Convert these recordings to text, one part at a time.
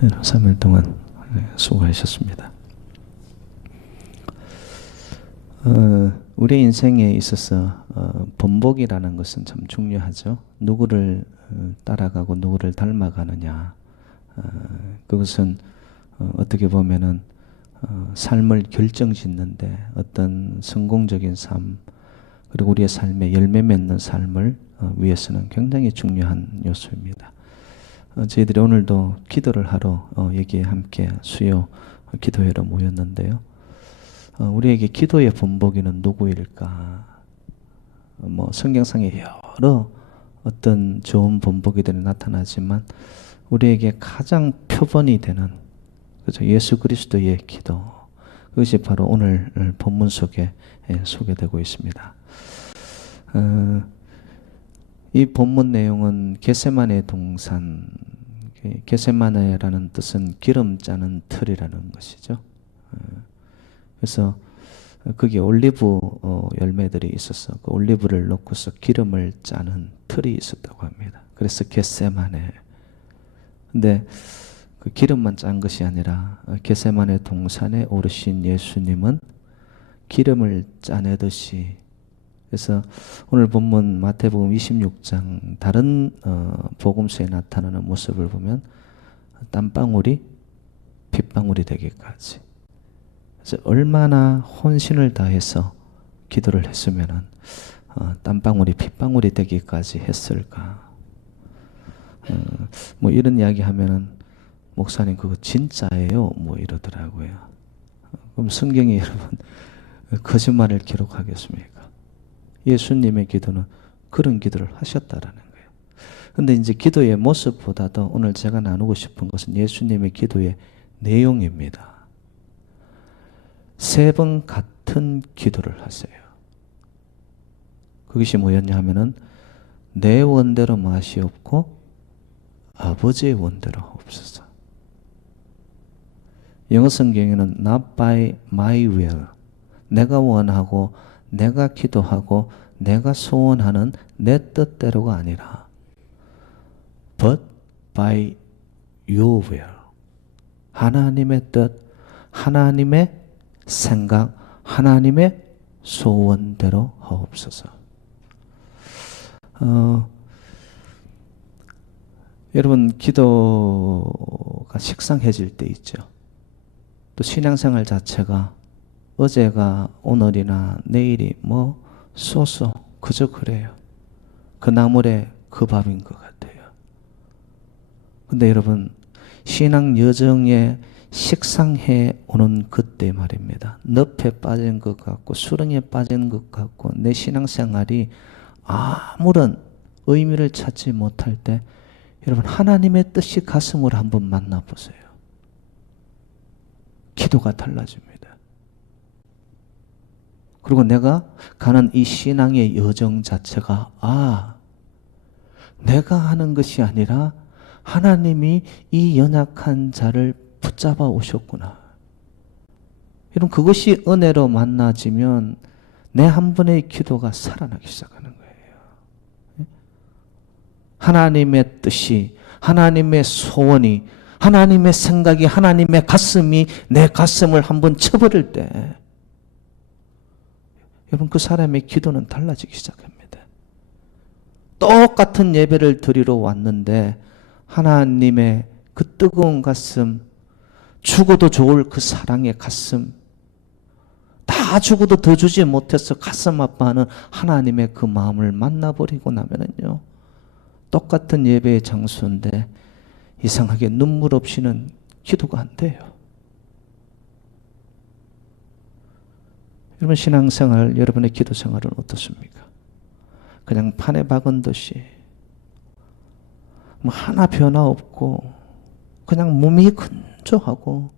3일 동안 수고하셨습니다. 우리 인생에 있어서 본보기라는 것은 참 중요하죠. 누구를 따라가고 누구를 닮아가느냐. 그것은 어떻게 보면은 삶을 결정짓는데 어떤 성공적인 삶, 그리고 우리의 삶에 열매 맺는 삶을 위해서는 굉장히 중요한 요소입니다. 저희들이 오늘도 기도를 하러 여기에 함께 수요 기도회로 모였는데요. 우리에게 기도의 본보기는 누구일까? 성경상에 여러 어떤 좋은 본보기들이 나타나지만 우리에게 가장 표본이 되는 그죠? 예수 그리스도의 기도, 그것이 바로 오늘 본문 속에 소개되고 있습니다. 이 본문 내용은 겟세마네 동산, 겟세마네라는 뜻은 기름 짜는 틀이라는 것이죠. 그래서 거기에 올리브 열매들이 있어서 그 올리브를 넣고서 기름을 짜는 틀이 있었다고 합니다. 그래서 겟세마네. 근데 그 기름만 짠 것이 아니라 겟세마네 동산에 오르신 예수님은 기름을 짜내듯이, 그래서 오늘 본문 마태복음 26장 다른 복음서에 나타나는 모습을 보면 땀방울이 핏방울이 되기까지, 그래서 얼마나 혼신을 다해서 기도를 했으면은 땀방울이 핏방울이 되기까지 했을까. 이런 이야기 하면은 목사님 그거 진짜예요? 이러더라고요. 그럼 성경이 여러분 거짓말을 기록하겠습니까? 예수님의 기도는 그런 기도를 하셨다라는 거예요. 근데 이제 기도의 모습보다도 오늘 제가 나누고 싶은 것은 예수님의 기도의 내용입니다. 3번 같은 기도를 하세요. 그것이 뭐였냐 하면은 내 원대로 맛이 없고 아버지의 원대로 없어서. 영어 성경에는 not by my will, 내가 원하고 내가 기도하고 내가 소원하는 내 뜻대로가 아니라 but by your will, 하나님의 뜻, 하나님의 생각, 하나님의 소원대로 하옵소서. 여러분 기도가 식상해질 때 있죠. 또 신앙생활 자체가 어제가 오늘이나 내일이 쏘쏘 그저 그래요. 그 나물에 그 밥인 것 같아요. 근데 여러분 신앙 여정에 식상해 오는 그때 말입니다. 늪에 빠진 것 같고 수렁에 빠진 것 같고 내 신앙생활이 아무런 의미를 찾지 못할 때 여러분 하나님의 뜻이 가슴으로 한번 만나보세요. 기도가 달라집니다. 그리고 내가 가는 이 신앙의 여정 자체가 내가 하는 것이 아니라 하나님이 이 연약한 자를 붙잡아 오셨구나. 여러분 그것이 은혜로 만나지면 내 한 번의 기도가 살아나기 시작하는 거예요. 하나님의 뜻이, 하나님의 소원이, 하나님의 생각이, 하나님의 가슴이 내 가슴을 한번 쳐버릴 때 여러분 그 사람의 기도는 달라지기 시작합니다. 똑같은 예배를 드리러 왔는데 하나님의 그 뜨거운 가슴, 죽어도 좋을 그 사랑의 가슴, 다 죽어도 더 주지 못해서 가슴 아파하는 하나님의 그 마음을 만나버리고 나면은요, 똑같은 예배의 장소인데 이상하게 눈물 없이는 기도가 안 돼요. 여러분 신앙생활, 여러분의 기도생활은 어떻습니까? 그냥 판에 박은 듯이 하나 변화 없고 그냥 몸이 건조하고,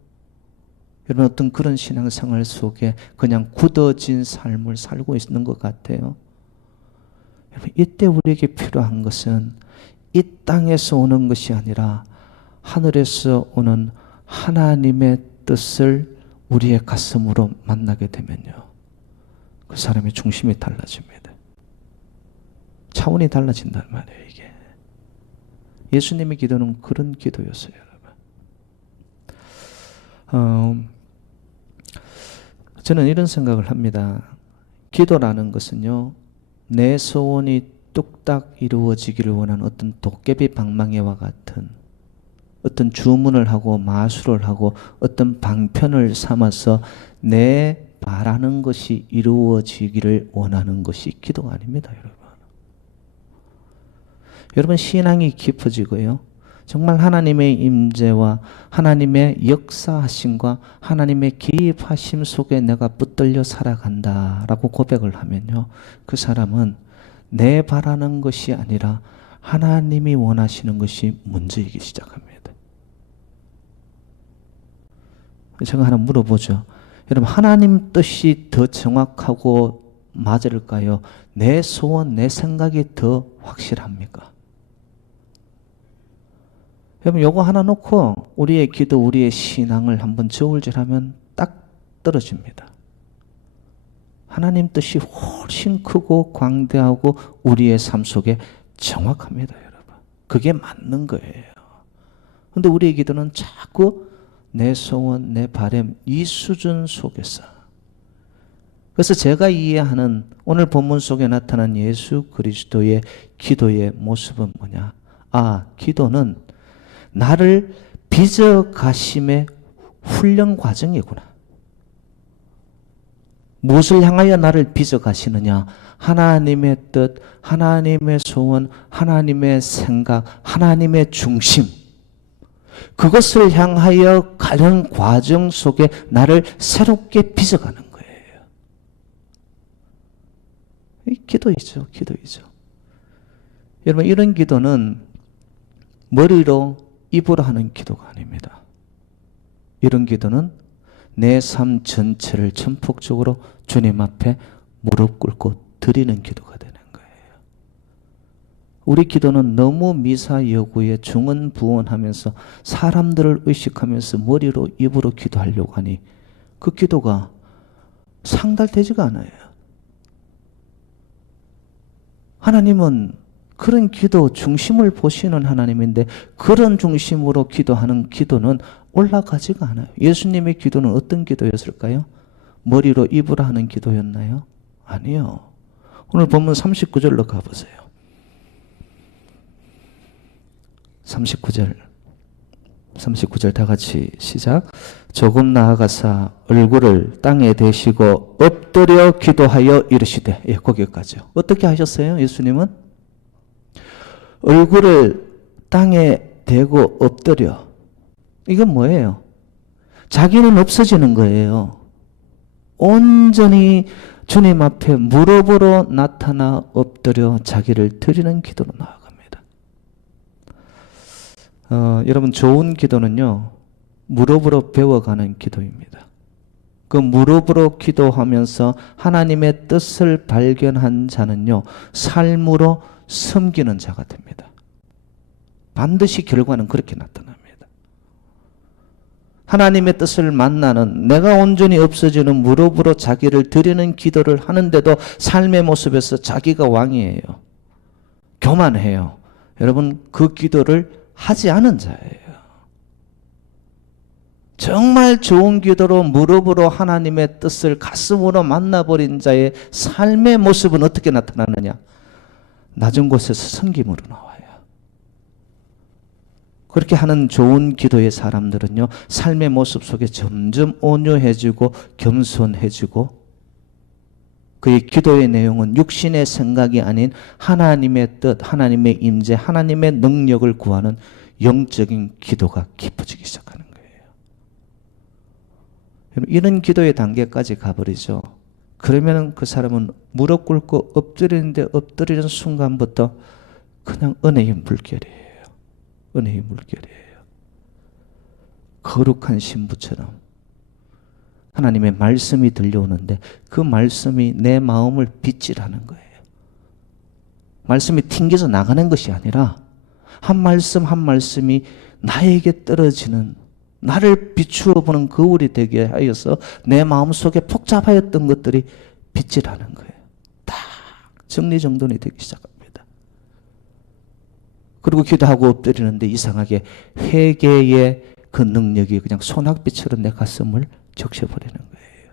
여러분 어떤 그런 신앙생활 속에 그냥 굳어진 삶을 살고 있는 것 같아요. 여러분 이때 우리에게 필요한 것은 이 땅에서 오는 것이 아니라 하늘에서 오는 하나님의 뜻을 우리의 가슴으로 만나게 되면요, 그 사람의 중심이 달라집니다. 차원이 달라진단 말이에요. 이게 예수님의 기도는 그런 기도였어요. 여러분 저는 이런 생각을 합니다. 기도라는 것은요, 내 소원이 뚝딱 이루어지기를 원하는 어떤 도깨비 방망이와 같은 어떤 주문을 하고 마술을 하고 어떤 방편을 삼아서 내 바라는 것이 이루어지기를 원하는 것이 기도가 아닙니다, 여러분. 여러분, 신앙이 깊어지고요, 정말 하나님의 임재와 하나님의 역사하심과 하나님의 개입하심 속에 내가 붙들려 살아간다라고 고백을 하면요, 그 사람은 내 바라는 것이 아니라 하나님이 원하시는 것이 문제이기 시작합니다. 제가 하나 물어보죠. 여러분, 하나님 뜻이 더 정확하고 맞을까요? 내 소원, 내 생각이 더 확실합니까? 여러분, 요거 하나 놓고 우리의 기도, 우리의 신앙을 한번 저울질하면 딱 떨어집니다. 하나님 뜻이 훨씬 크고 광대하고 우리의 삶 속에 정확합니다, 여러분. 그게 맞는 거예요. 근데 우리의 기도는 자꾸 내 소원, 내 바람, 이 수준 속에서. 그래서 제가 이해하는 오늘 본문 속에 나타난 예수 그리스도의 기도의 모습은 뭐냐? 아, 기도는 나를 빚어가심의 훈련 과정이구나. 무엇을 향하여 나를 빚어가시느냐? 하나님의 뜻, 하나님의 소원, 하나님의 생각, 하나님의 중심. 그것을 향하여 가는 과정 속에 나를 새롭게 빚어가는 거예요. 이 기도이죠, 기도이죠. 여러분, 이런 기도는 머리로 입으로 하는 기도가 아닙니다. 이런 기도는 내 삶 전체를 전폭적으로 주님 앞에 무릎 꿇고 드리는 기도가 되는 거예요. 우리 기도는 너무 미사여구에 중언부언하면서 사람들을 의식하면서 머리로 입으로 기도하려고 하니 그 기도가 상달되지가 않아요. 하나님은 그런 기도 중심을 보시는 하나님인데 그런 중심으로 기도하는 기도는 올라가지가 않아요. 예수님의 기도는 어떤 기도였을까요? 머리로 입으로 하는 기도였나요? 아니요. 오늘 본문 39절로 가보세요. 39절 다 같이 시작. 조금 나아가사 얼굴을 땅에 대시고 엎드려 기도하여 이르시되. 예, 거기까지요. 어떻게 하셨어요? 예수님은 얼굴을 땅에 대고 엎드려. 이건 뭐예요? 자기는 없어지는 거예요. 온전히 주님 앞에 무릎으로 나타나 엎드려 자기를 드리는 기도로 나아갑니다. 여러분, 좋은 기도는요, 무릎으로 배워가는 기도입니다. 그 무릎으로 기도하면서 하나님의 뜻을 발견한 자는요, 삶으로 섬기는 자가 됩니다. 반드시 결과는 그렇게 나타납니다. 하나님의 뜻을 만나는, 내가 온전히 없어지는 무릎으로 자기를 드리는 기도를 하는데도 삶의 모습에서 자기가 왕이에요. 교만해요. 여러분, 그 기도를 하지 않은 자예요. 정말 좋은 기도로 무릎으로 하나님의 뜻을 가슴으로 만나버린 자의 삶의 모습은 어떻게 나타나느냐? 낮은 곳에서 섬김으로 나와요. 그렇게 하는 좋은 기도의 사람들은요, 삶의 모습 속에 점점 온유해지고 겸손해지고, 그의 기도의 내용은 육신의 생각이 아닌 하나님의 뜻, 하나님의 임재, 하나님의 능력을 구하는 영적인 기도가 깊어지기 시작하는 거예요. 이런 기도의 단계까지 가버리죠. 그러면 그 사람은 무릎 꿇고 엎드리는데 엎드리는 순간부터 그냥 은혜의 물결이에요. 은혜의 물결이에요. 거룩한 신부처럼 하나님의 말씀이 들려오는데 그 말씀이 내 마음을 빗질하는 거예요. 말씀이 튕겨서 나가는 것이 아니라 한 말씀 한 말씀이 나에게 떨어지는, 나를 비추어 보는 거울이 되게 하여서 내 마음속에 복잡하였던 것들이 빗질하는 거예요. 딱 정리정돈이 되기 시작합니다. 그리고 기도하고 엎드리는데 이상하게 회개의 그 능력이 그냥 소낙비처럼 내 가슴을 적셔버리는 거예요.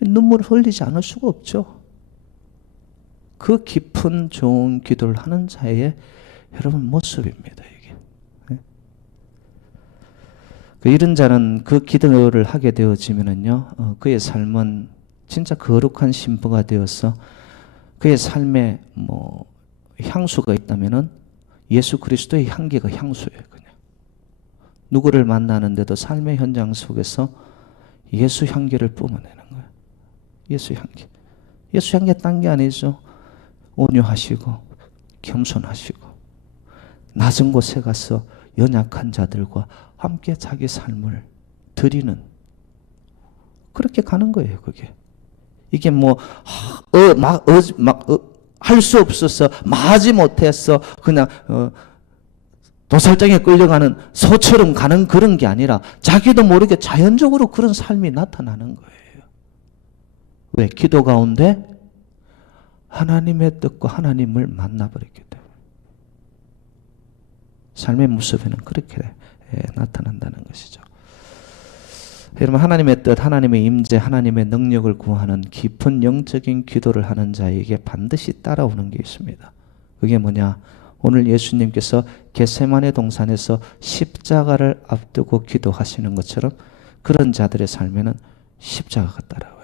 눈물을 흘리지 않을 수가 없죠. 그 깊은 좋은 기도를 하는 자의 여러분 모습입니다. 이게. 이런 자는 그 기도를 하게 되어지면은요, 그의 삶은 진짜 거룩한 신부가 되어서 그의 삶에 향수가 있다면은 예수 그리스도의 향기가 향수예요. 그냥 누구를 만나는데도 삶의 현장 속에서 예수 향기를 뿜어내는 거예요. 예수 향기. 예수 향기 딴 게 아니죠. 온유하시고 겸손하시고 낮은 곳에 가서 연약한 자들과 함께 자기 삶을 드리는, 그렇게 가는 거예요. 그게 이게 할 수 없어서 마지 못해서 그냥 도살장에 끌려가는 소처럼 가는 그런 게 아니라 자기도 모르게 자연적으로 그런 삶이 나타나는 거예요. 왜? 기도 가운데 하나님의 뜻과 하나님을 만나버렸기 때문에. 삶의 모습에는 그렇게 나타난다는 것이죠. 여러분, 하나님의 뜻, 하나님의 임재, 하나님의 능력을 구하는 깊은 영적인 기도를 하는 자에게 반드시 따라오는 게 있습니다. 그게 뭐냐? 오늘 예수님께서 겟세마네 동산에서 십자가를 앞두고 기도하시는 것처럼 그런 자들의 삶에는 십자가가 따라와요.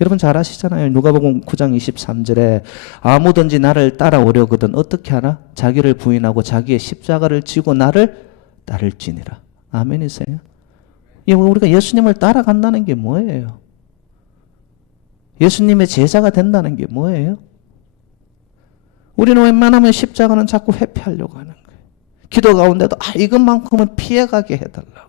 여러분 잘 아시잖아요. 누가복음 9장 23절에 아무든지 나를 따라오려거든 어떻게 하나? 자기를 부인하고 자기의 십자가를 지고 나를 따를지니라. 아멘이세요? 우리가 예수님을 따라간다는 게 뭐예요? 예수님의 제자가 된다는 게 뭐예요? 우리는 웬만하면 십자가는 자꾸 회피하려고 하는 거예요. 기도 가운데도 이것만큼은 피해가게 해달라고.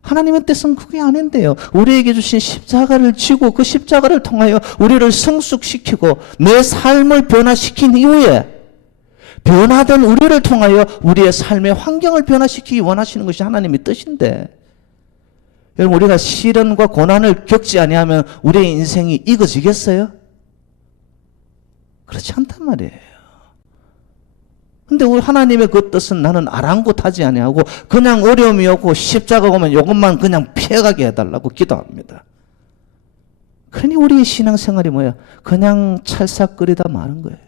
하나님의 뜻은 그게 아닌데요. 우리에게 주신 십자가를 지고 그 십자가를 통하여 우리를 성숙시키고 내 삶을 변화시킨 이후에 변화된 우리를 통하여 우리의 삶의 환경을 변화시키기 원하시는 것이 하나님의 뜻인데, 여러분 우리가 시련과 고난을 겪지 아니하면 우리의 인생이 익어지겠어요? 그렇지 않단 말이에요. 근데 우리 하나님의 그 뜻은 나는 아랑곳하지 아니하고 그냥 어려움이 오고 십자가 오면 이것만 그냥 피해가게 해달라고 기도합니다. 그러니 우리의 신앙생활이 뭐야? 그냥 찰싹거리다 마는 거예요.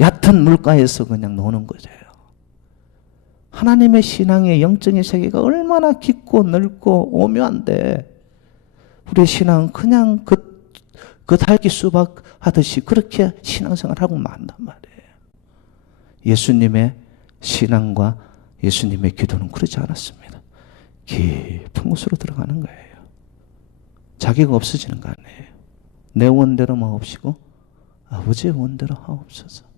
얕은 물가에서 그냥 노는 거죠. 하나님의 신앙의 영적인 세계가 얼마나 깊고 넓고 오묘한데 우리의 신앙은 그냥 닭이 수박 하듯이 그렇게 신앙생활하고 만단 말이에요. 예수님의 신앙과 예수님의 기도는 그렇지 않았습니다. 깊은 곳으로 들어가는 거예요. 자기가 없어지는 거 아니에요. 내 원대로만 없이고 아버지의 원대로 하옵소서.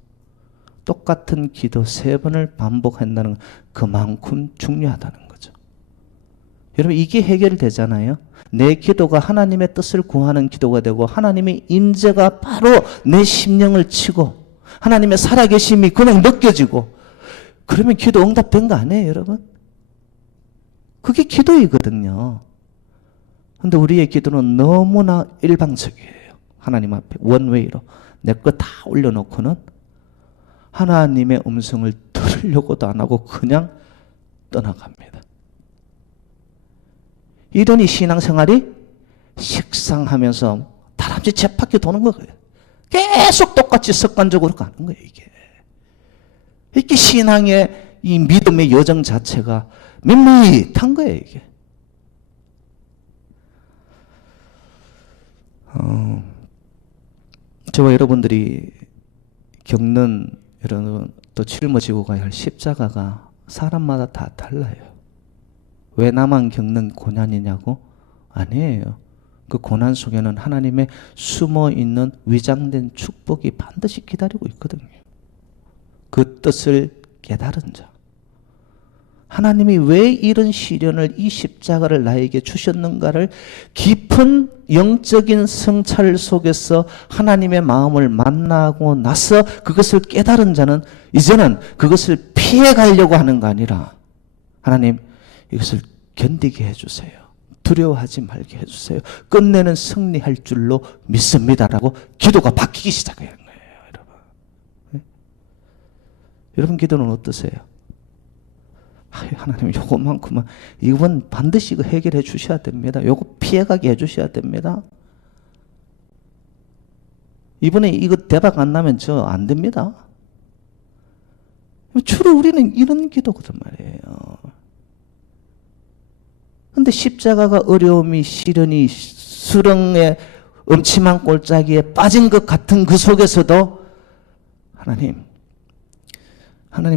똑같은 기도 3번을 반복한다는 그만큼 중요하다는 거죠. 여러분 이게 해결되잖아요. 내 기도가 하나님의 뜻을 구하는 기도가 되고 하나님의 임재가 바로 내 심령을 치고 하나님의 살아계심이 그냥 느껴지고 그러면 기도 응답된 거 아니에요, 여러분? 그게 기도이거든요. 근데 우리의 기도는 너무나 일방적이에요. 하나님 앞에 원웨이로 내 거 다 올려놓고는 하나님의 음성을 들으려고도 안 하고 그냥 떠나갑니다. 이러니 신앙생활이 식상하면서 다람쥐 쳇바퀴 도는 거예요. 계속 똑같이 습관적으로 가는 거예요, 이게. 이렇게 신앙의 이 믿음의 여정 자체가 밋밋한 거예요, 이게. 저와 여러분들이 겪는 여러분 또 짊어지고 가야 할 십자가가 사람마다 다 달라요. 왜 나만 겪는 고난이냐고? 아니에요. 그 고난 속에는 하나님의 숨어있는 위장된 축복이 반드시 기다리고 있거든요. 그 뜻을 깨달은 자. 하나님이 왜 이런 시련을, 이 십자가를 나에게 주셨는가를 깊은 영적인 성찰 속에서 하나님의 마음을 만나고 나서 그것을 깨달은 자는 이제는 그것을 피해가려고 하는 거 아니라 하나님 이것을 견디게 해주세요. 두려워하지 말게 해주세요. 끝내는 승리할 줄로 믿습니다라고 기도가 바뀌기 시작하는 거예요. 여러분. 네? 여러분 기도는 어떠세요? 하나님 요것만큼은 이건 반드시 이거 해결해 주셔야 됩니다. 요거 피해가게 해 주셔야 됩니다. 이번에 이거 대박 안 나면 저 안 됩니다. 주로 우리는 이런 기도거든 말이에요. 근데 십자가가 어려움이 시련이 수렁의 음침한 골짜기에 빠진 것 같은 그 속에서도 하나님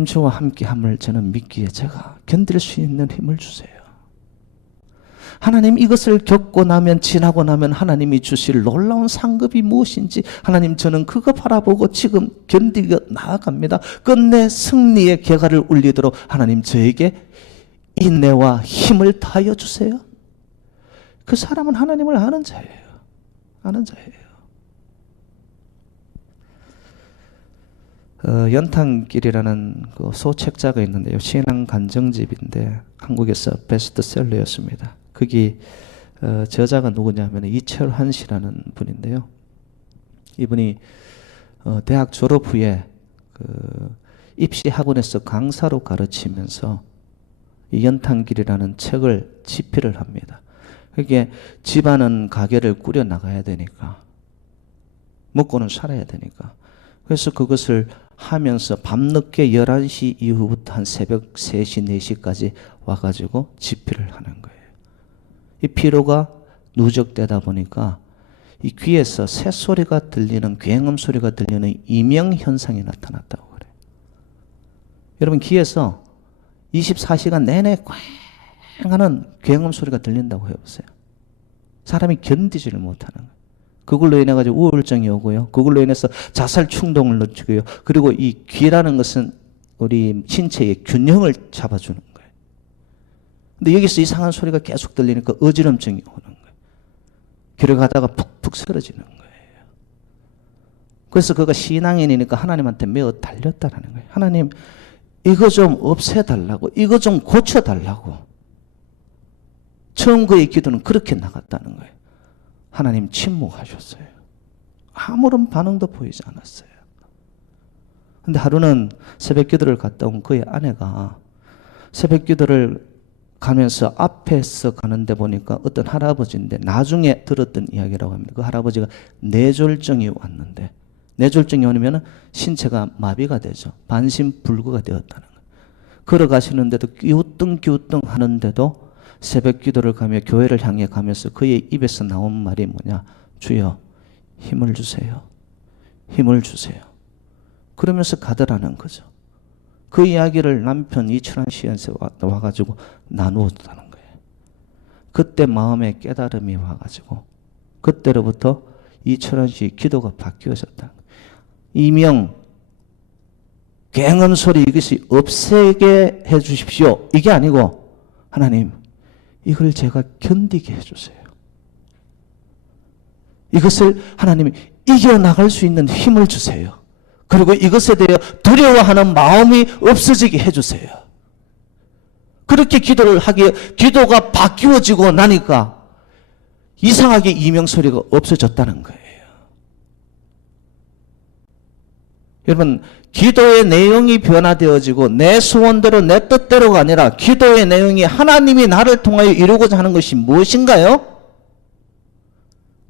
저와 함께함을 저는 믿기에 제가 견딜 수 있는 힘을 주세요. 하나님 이것을 겪고 나면 지나고 나면 하나님이 주실 놀라운 상급이 무엇인지 하나님 저는 그거 바라보고 지금 견디고 나아갑니다. 끝내 승리의 개가를 울리도록 하나님 저에게 인내와 힘을 다하여 주세요. 그 사람은 하나님을 아는 자예요. 아는 자예요. 연탄길이라는 그 소책자가 있는데요. 신앙 간증집인데 한국에서 베스트셀러였습니다. 거기 저자가 누구냐면 이철환 씨라는 분인데요. 이분이 대학 졸업 후에 그 입시 학원에서 강사로 가르치면서 이 연탄길이라는 책을 집필을 합니다. 그게 집안은 가게를 꾸려 나가야 되니까 먹고는 살아야 되니까 그래서 그것을 하면서 밤늦게 11시 이후부터 한 새벽 3시, 4시까지 와가지고 집필을 하는 거예요. 이 피로가 누적되다 보니까 이 귀에서 새소리가 들리는, 굉음 소리가 들리는 이명현상이 나타났다고 그래요. 여러분 귀에서 24시간 내내 꽝 하는 굉음 소리가 들린다고 해보세요. 사람이 견디지를 못하는 거예요. 그걸로 인해 가지고 우울증이 오고요. 그걸로 인해서 자살 충동을 늦추고요. 그리고 이 귀라는 것은 우리 신체의 균형을 잡아주는 거예요. 근데 여기서 이상한 소리가 계속 들리니까 어지럼증이 오는 거예요. 길을 가다가 푹푹 쓰러지는 거예요. 그래서 그가 신앙인이니까 하나님한테 매어 달렸다는 거예요. 하나님 이거 좀 없애달라고, 이거 좀 고쳐달라고. 처음 그의 기도는 그렇게 나갔다는 거예요. 하나님 침묵하셨어요. 아무런 반응도 보이지 않았어요. 근데 하루는 새벽 기도를 갔다 온 그의 아내가 새벽 기도를 가면서 앞에서 가는데 보니까 어떤 할아버지인데 나중에 들었던 이야기라고 합니다. 그 할아버지가 뇌졸중이 왔는데 뇌졸중이 오면 신체가 마비가 되죠. 반신불구가 되었다는 거예요. 걸어가시는데도 기우뚱기우뚱 하는데도 새벽 기도를 가며 교회를 향해 가면서 그의 입에서 나온 말이 뭐냐? 주여 힘을 주세요. 힘을 주세요. 그러면서 가더라는 거죠. 그 이야기를 남편 이철환 씨한테 와가지고 나누었다는 거예요. 그때 마음에 깨달음이 와가지고 그때로부터 이철환 씨의 기도가 바뀌어졌다. 이명 굉음 소리 이것이 없애게 해 주십시오. 이게 아니고 하나님 이걸 제가 견디게 해주세요. 이것을 하나님이 이겨나갈 수 있는 힘을 주세요. 그리고 이것에 대해 두려워하는 마음이 없어지게 해주세요. 그렇게 기도를 하기에 기도가 바뀌어지고 나니까 이상하게 이명소리가 없어졌다는 거예요. 여러분 기도의 내용이 변화되어지고 내 소원대로 내 뜻대로가 아니라 기도의 내용이 하나님이 나를 통하여 이루고자 하는 것이 무엇인가요?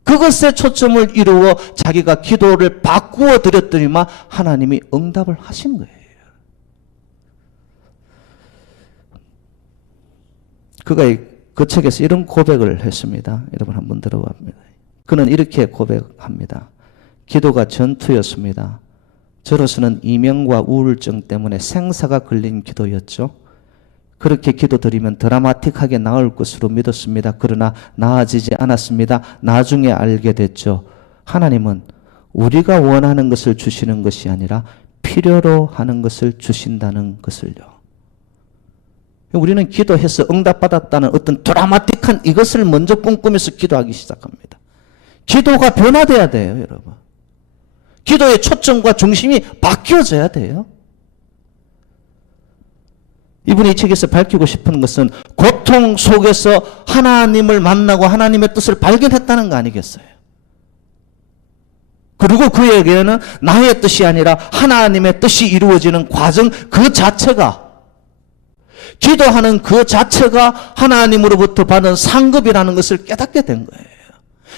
그것에 초점을 이루어 자기가 기도를 바꾸어 드렸더니만 하나님이 응답을 하신 거예요. 그가 그 책에서 이런 고백을 했습니다. 여러분 한번 들어봅니다. 그는 이렇게 고백합니다. 기도가 전투였습니다. 저로서는 이명과 우울증 때문에 생사가 걸린 기도였죠. 그렇게 기도드리면 드라마틱하게 나을 것으로 믿었습니다. 그러나 나아지지 않았습니다. 나중에 알게 됐죠. 하나님은 우리가 원하는 것을 주시는 것이 아니라 필요로 하는 것을 주신다는 것을요. 우리는 기도해서 응답받았다는 어떤 드라마틱한 이것을 먼저 꿈꾸면서 기도하기 시작합니다. 기도가 변화돼야 돼요, 여러분. 기도의 초점과 중심이 바뀌어져야 돼요. 이분이 이 책에서 밝히고 싶은 것은 고통 속에서 하나님을 만나고 하나님의 뜻을 발견했다는 거 아니겠어요? 그리고 그에게는 나의 뜻이 아니라 하나님의 뜻이 이루어지는 과정 그 자체가 기도하는 그 자체가 하나님으로부터 받은 상급이라는 것을 깨닫게 된 거예요.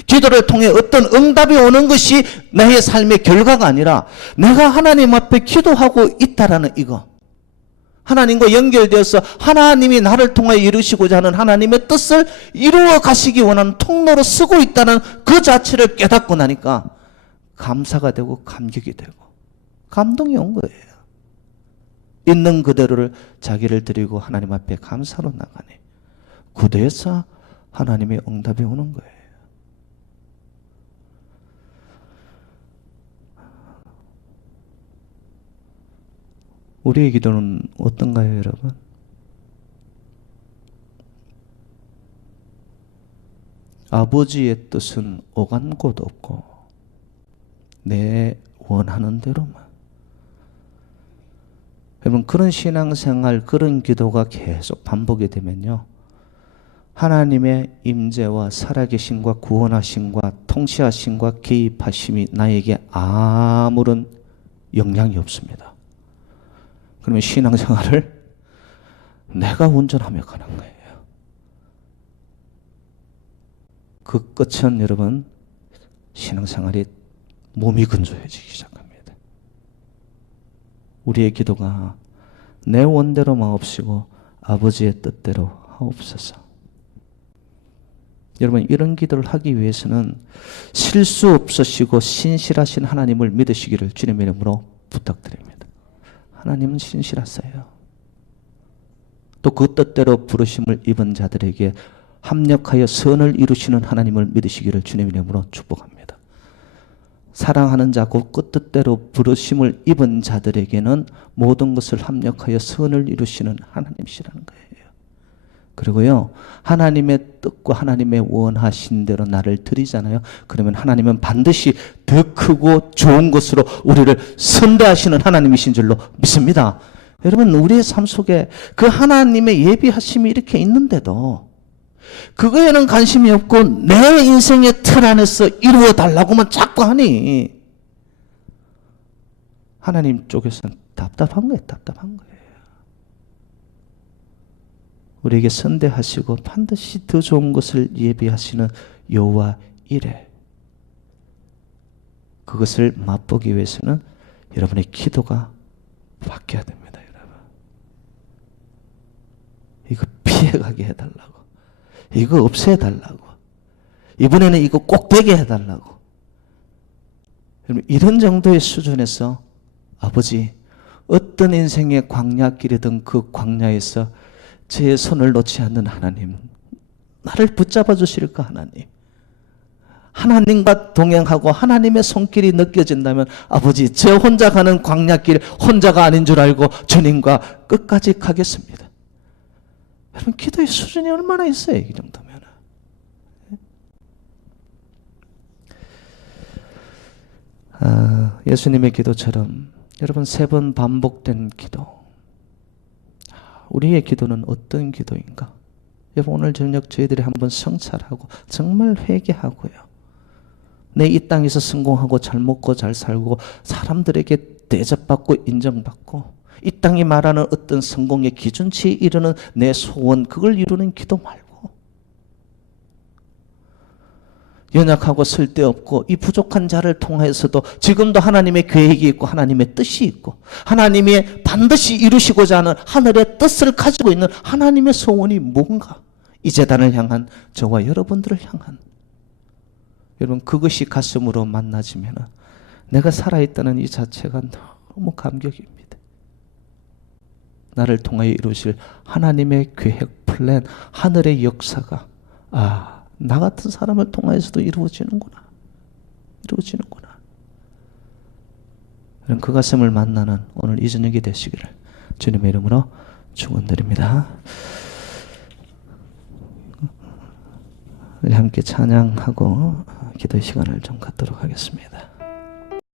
기도를 통해 어떤 응답이 오는 것이 나의 삶의 결과가 아니라 내가 하나님 앞에 기도하고 있다라는 이거. 하나님과 연결되어서 하나님이 나를 통해 이루시고자 하는 하나님의 뜻을 이루어 가시기 원하는 통로로 쓰고 있다는 그 자체를 깨닫고 나니까 감사가 되고 감격이 되고 감동이 온 거예요. 있는 그대로를 자기를 드리고 하나님 앞에 감사로 나가니 그대에서 하나님의 응답이 오는 거예요. 우리의 기도는 어떤가요, 여러분? 아버지의 뜻은 오간 곳 없고 내 원하는 대로만. 여러분, 그런 신앙생활, 그런 기도가 계속 반복이 되면요, 하나님의 임재와 살아계심과 구원하심과 통치하심과 개입하심이 나에게 아무런 영향이 없습니다. 그러면 신앙생활을 내가 운전하며 가는 거예요. 그 끝은 여러분, 신앙생활이 몸이 건조해지기 시작합니다. 우리의 기도가 내 원대로 마옵시고 아버지의 뜻대로 하옵소서. 여러분, 이런 기도를 하기 위해서는 실수 없으시고 신실하신 하나님을 믿으시기를 주님의 이름으로 부탁드립니다. 하나님은 신실하세요. 또 그 뜻대로 부르심을 입은 자들에게 합력하여 선을 이루시는 하나님을 믿으시기를 주님의 이름으로 축복합니다. 사랑하는 자고 그 뜻대로 부르심을 입은 자들에게는 모든 것을 합력하여 선을 이루시는 하나님이시라는 거예요. 그리고요, 하나님의 뜻과 하나님의 원하신 대로 나를 드리잖아요. 그러면 하나님은 반드시 더 크고 좋은 것으로 우리를 선대하시는 하나님이신 줄로 믿습니다. 여러분, 우리의 삶 속에 그 하나님의 예비하심이 이렇게 있는데도 그거에는 관심이 없고 내 인생의 틀 안에서 이루어 달라고만 자꾸 하니 하나님 쪽에서는 답답한 거예요. 답답한 거예요. 우리에게 선대하시고 반드시 더 좋은 것을 예비하시는 여호와 이레, 그것을 맛보기 위해서는 여러분의 기도가 바뀌어야 됩니다. 여러분, 이거 피해가게 해달라고, 이거 없애달라고, 이번에는 이거 꼭 되게 해달라고. 여러분, 이런 정도의 수준에서 아버지, 어떤 인생의 광야길이든 그 광야에서 제 손을 놓지 않는 하나님, 나를 붙잡아 주실까 하나님. 하나님과 동행하고 하나님의 손길이 느껴진다면 아버지, 저 혼자 가는 광야길 혼자가 아닌 줄 알고 주님과 끝까지 가겠습니다. 여러분, 기도의 수준이 얼마나 있어요, 이 정도면. 예수님의 기도처럼 여러분, 3번 반복된 기도, 우리의 기도는 어떤 기도인가? 여러분, 오늘 저녁 저희들이 한번 성찰하고 정말 회개하고요, 내 이 땅에서 성공하고 잘 먹고 잘 살고 사람들에게 대접받고 인정받고 이 땅이 말하는 어떤 성공의 기준치에 이르는 내 소원, 그걸 이루는 기도 말고, 연약하고 쓸데없고 이 부족한 자를 통해서도 지금도 하나님의 계획이 있고 하나님의 뜻이 있고 하나님이 반드시 이루시고자 하는 하늘의 뜻을 가지고 있는 하나님의 소원이 뭔가, 이 재단을 향한, 저와 여러분들을 향한, 여러분, 그것이 가슴으로 만나지면 내가 살아있다는 이 자체가 너무 감격입니다. 나를 통하여 이루실 하나님의 계획, 플랜, 하늘의 역사가 나 같은 사람을 통해서도 이루어지는구나. 그 가슴을 만나는 오늘 이 저녁이 되시기를 주님의 이름으로 축원드립니다. 우리 함께 찬양하고 기도의 시간을 좀 갖도록 하겠습니다.